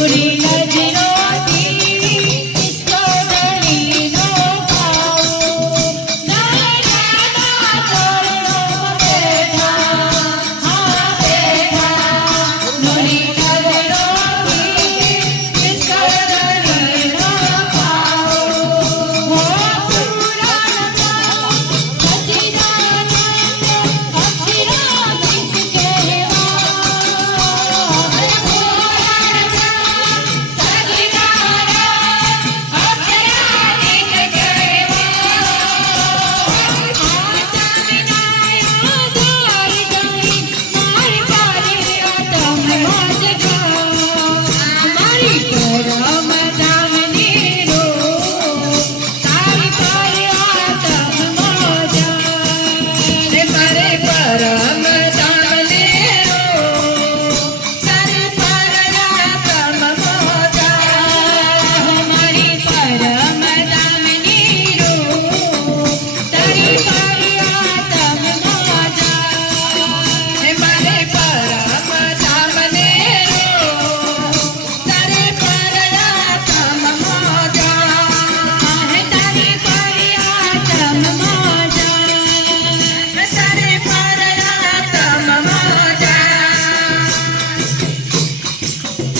Yuri.